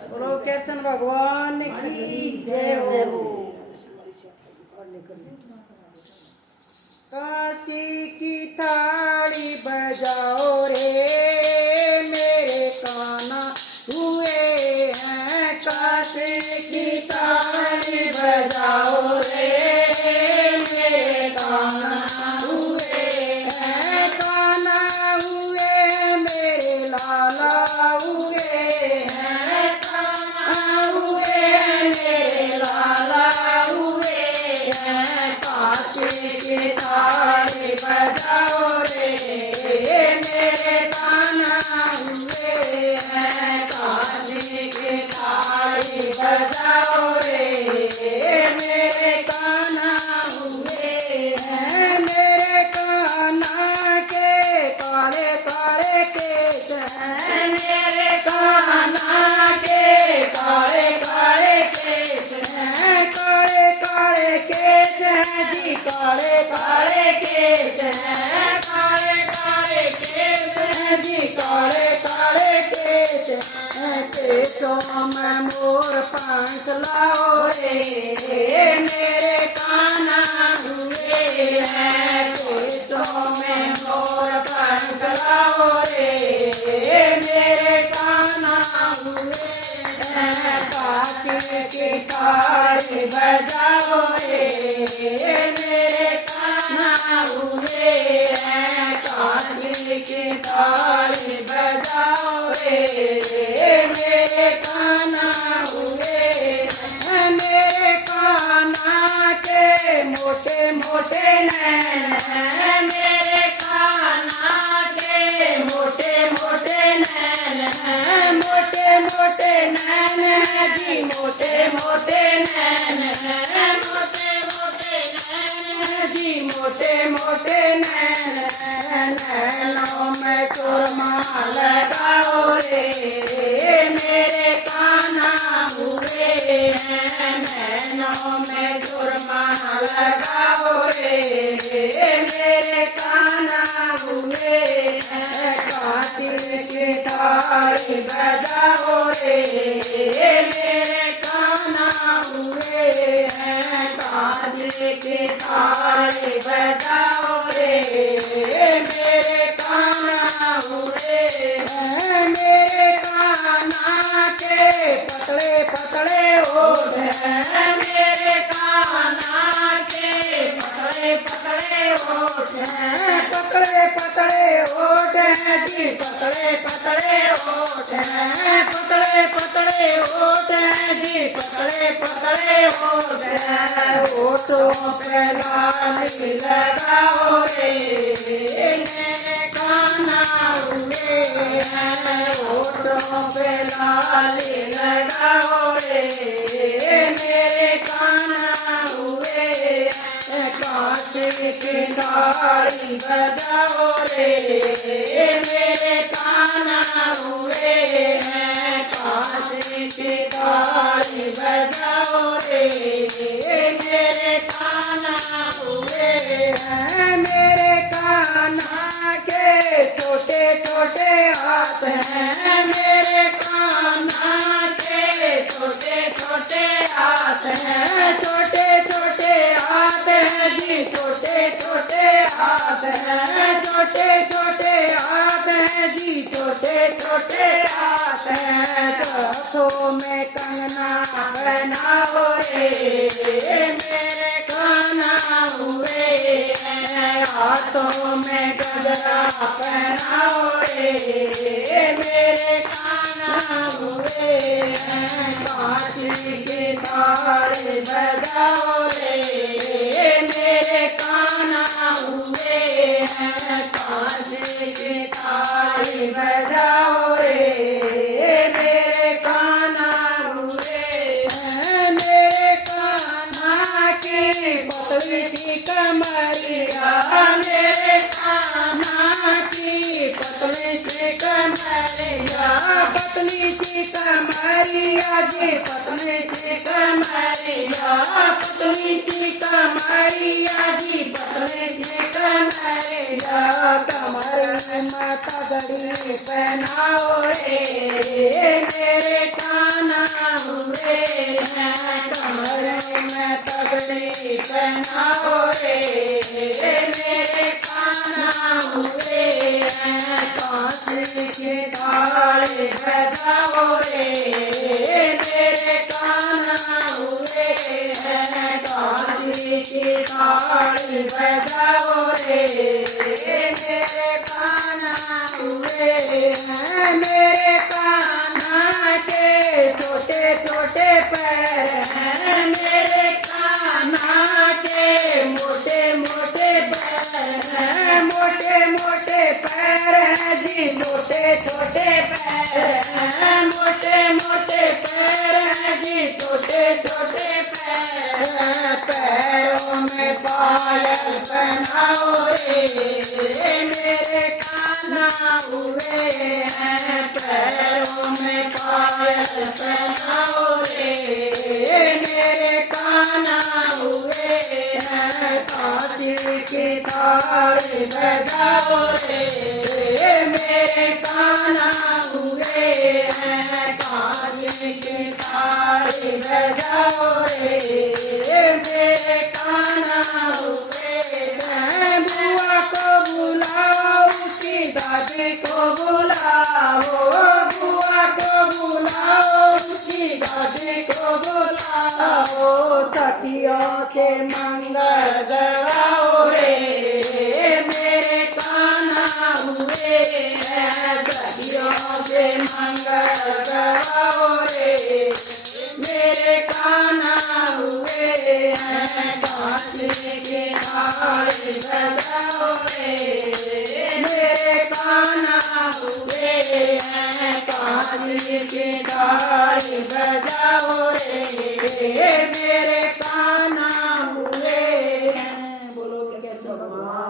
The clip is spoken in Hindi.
बोलो कृष्ण भगवान की जय हो। काशी की थाली बजाओ रे मेरे कान्हा हुए हैं। काशी की थाली बजाओ रे मेरे कान्हा हुए हैं। कान्हा हुए मेरे लाला हुए हैं। कान्हा हुए मेरे लाला हुए हैं। काशी की थाली बजाओ रे मेरे कान्हा हुए हैं। काशी की थाली बजाओ रे मेरे कान्हा हुए हैं। मेरे कान्हा के काले काले केस हैं। मेरे कान्हा के काले काले केस हैं। काले काले केस हैं जी, काले काले केस हैं। काले काले केस हैं जी, काले काले केस हैं। केसों में मोर पंख लाओ रे मेरे कान्हा हुए हैं। केसों में मोर पंख लाओ रे मेरे कान्हा हुए हैं। काशी की थाली बजाओ रे मेरे कान्हा हुए हैं। काशी की थाली बजाओ रे मेरे कान्हा हुए हैं। मेरे कान्हा के मोटे मोटे नैन हैं। मेरे कान्हा के मोटे मोटे नैन हैं। मोटे मोटे नैन हैं जी, मोटे मोटे नैन हैं। मोटे मोटे नैन हैं जी, मोटे मोटे नैन हैं। नैनों में चूरमा लगाओ रे मेरे कान्हा हुए हैं। नैनों में चूरमा लगाओ रे मेरे कान्हा हुए हैं। काशी की थाली बजाओ रे मेरे कान्हा हुए हैं। काशी की थाली बजाओ रे मेरे कान्हा हुए हैं। मेरे कान्हा के पतले पतले होठ हैं। मेरे कान्हा के पतले पतले होठ हैं। पतले पतले होठ हैं जी, पतले पतले होठ हैं। पतले पतले होठ हैं जी, पतले पतले होठ हैं। होठों पे लाली लगाओ रे मेरे कान्हा हुए हैं। होठों पे लाली लगाओ रे मेरे कान्हा हुए हैं। काशी की थाली बजाओ रे मेरे कान्हा हुए हैं। काशी की थाली बजाओ रे मेरे कान्हा हुए हैं। मेरे कान्हा के छोटे छोटे हाथ हैं। मेरे कान्हा के छोटे छोटे हाथ हैं। छोटे छोटे हाथ हैं जी, छोटे छोटे हाथ हैं। छोटे छोटे हाथ हैं जी, छोटे छोटे हाथ हैं। हाथों में कंगना पहनाओ रे मेरे कान्हा हुए हैं। हाथों में गजरा पहनाओ रे मेरे कान्हा हुए हैं। काशी की थाली बजाओ रे मेरे कान्हा हुए हैं। काशी की थाली बजाओ रे मेरे कान्हा हुए हैं। मेरे कान्हा की पतली सी कमरिया। मेरे कान्हा की पतली सी कमरिया। पतली सी कमरिया जी, पतली सी कमरिया। पतली सी कमरिया जी, पतली सी कमरिया। कमर में माता गड़ी पहनाओ रे मेरे कान्हा ताली बजाओ रे, मेरे कान्हा हुए हैं कांची की ताली बजाओ रे, मेरे कान्हा हुए हैं। मेरे कान्हा के छोटे छोटे पैर हैं, मेरे कान्हा के मोटे मोटे पैर हैं, मोटे मोटे पैर हैं जी, मोटे छोटे पैर हैं, मोटे मोटे पैर हैं जी, छोटे छोटे पैर हैं। पैरों में पायल पहनाओ रे, मेरे कान्हा हुए हैं। पैरों में पायल पहनाओ रे, मेरे कान्हा हुए हैं। कांची की ताली बजाओ रे, मेरे कान्हा हुए हैं। कांची की ताली बजाओ रे, मेरे कान्हा हुए हैं। बुआ को बुलाओ, उसकी दादी को बुलाओ, बुआ को बुलाओ, उसकी दादी को बुलाओ। सखियों के मंगल गवाओ रे, मेरे कान्हा हुए हैं। सखियों के मंगल गवाओ रे, मेरे कान्हा हुए हैं। कांची की ताली बजाओ रे, मेरे कान्हा हुए हैं। कांची की ताली बजाओ रे, मेरे कान्हा हुए हैं। बोलो केशव भगवान